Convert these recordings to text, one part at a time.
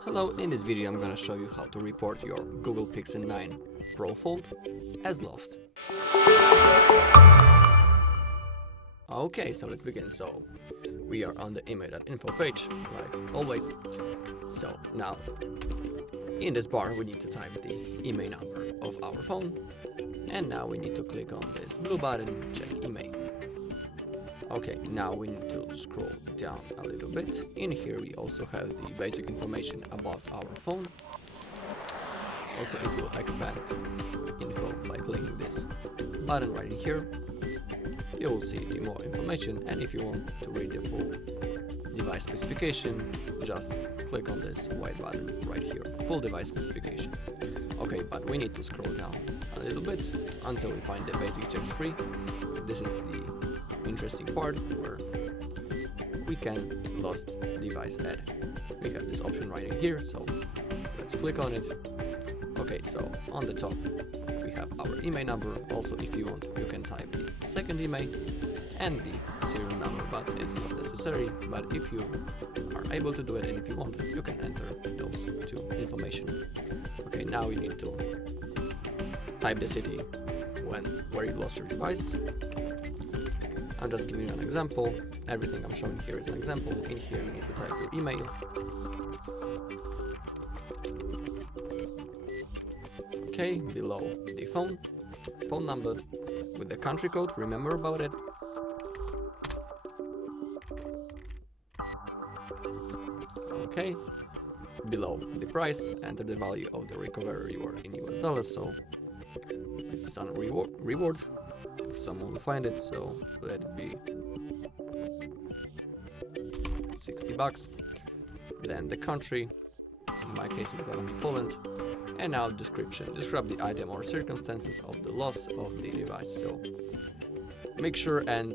Hello, in this video I'm gonna show you how to report your Google Pixel 9 Pro Fold as lost. Okay, so let's begin. So we are on the IMEI.info page, like always. So now in this bar we need to type the IMEI number of our phone, and now we need to click on this blue button, check IMEI. Okay, now we need to scroll down a little bit. In here we also have the basic information about our phone. Also, if you expand info by clicking this button right in here, you will see the more information, and if you want to read the full device specification, just click on this white button right here, full device specification. Okay, but we need to scroll down a little bit until we find the basic checks free. This is the interesting part where we can lost device add. We have this option right in here, so let's click on it. Okay, so on the top we have our IMEI number. Also, if you want, you can type the second IMEI and the serial number, but it's not necessary. But if you are able to do it and if you want, you can enter those two information. Okay, now you need to type the city where you lost your device. I'm just giving you an example. Everything I'm showing here is an example. In here you need to type your email. Okay, below the phone number with the country code, remember about it. Okay, below the price, enter the value of the recovery reward in US dollars. So this is on reward. If someone will find it, so let it be $60. Then the country, in my case it's gonna be Poland. And now description, describe the item or circumstances of the loss of the device. So make sure and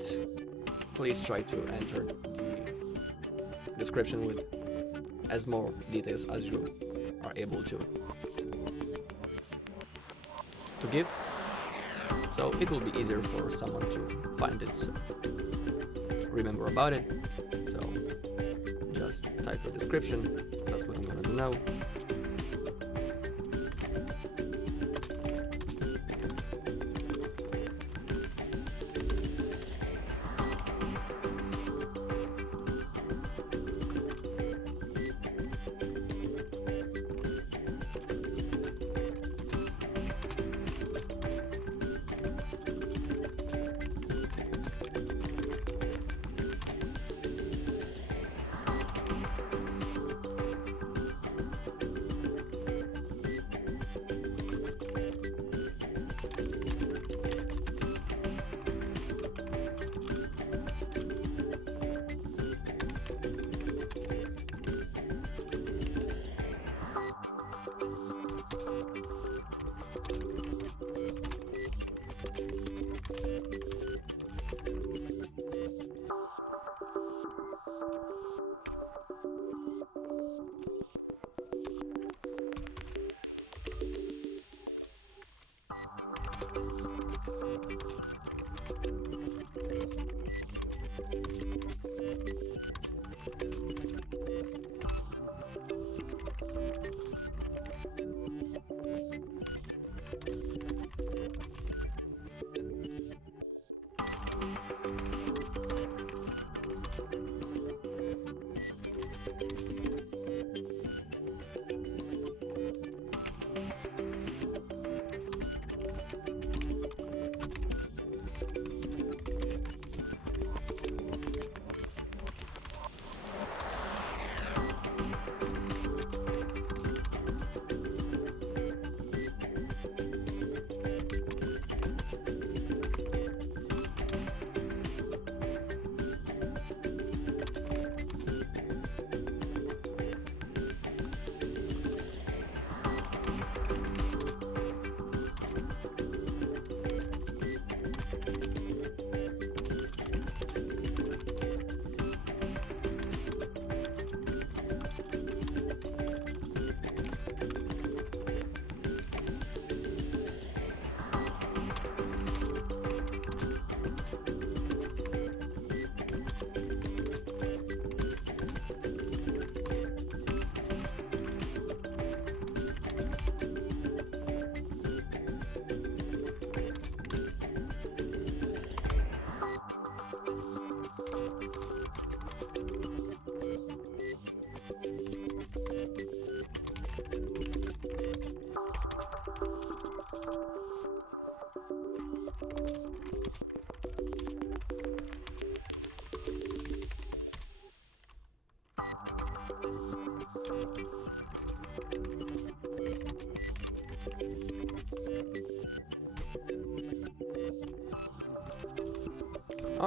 please try to enter the description with as more details as you are able to give. So it will be easier for someone to find it, so remember about it. So just type your description, that's what I'm gonna do now.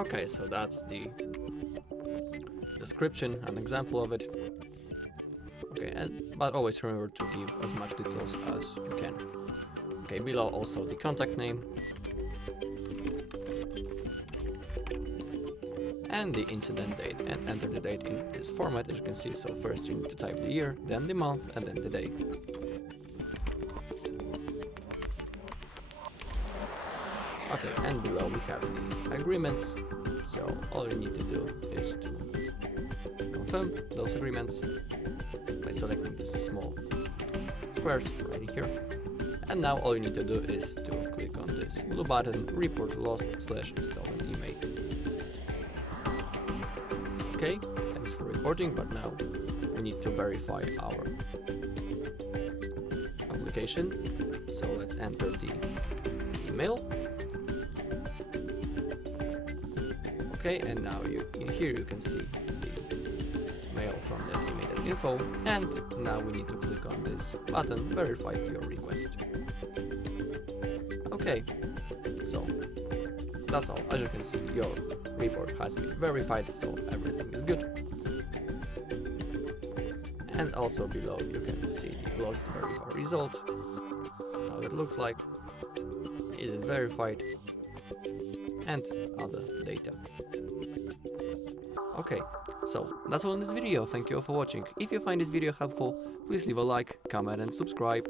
Okay, so that's the description, an example of it. Okay, but always remember to give as much details as you can. Okay, below also the contact name and the incident date, and enter the date in this format, as you can see. So first you need to type the year, then the month, and then the day. Okay, and below we have the agreements. So all you need to do is to confirm those agreements by selecting this small squares right here. And now all you need to do is to click on this blue button, report lost/stolen email. Okay, thanks for reporting, but now we need to verify our application. So let's enter the email. Okay, and now in here you can see the mail from the IMEI.info, and now we need to click on this button, verify your request. Okay, so that's all. As you can see, your report has been verified, so everything is good. And also below you can see the lost verify result, how it looks like, is it verified, and other data. Okay, so that's all in this video. Thank you all for watching. If you find this video helpful, please leave a like, comment and subscribe.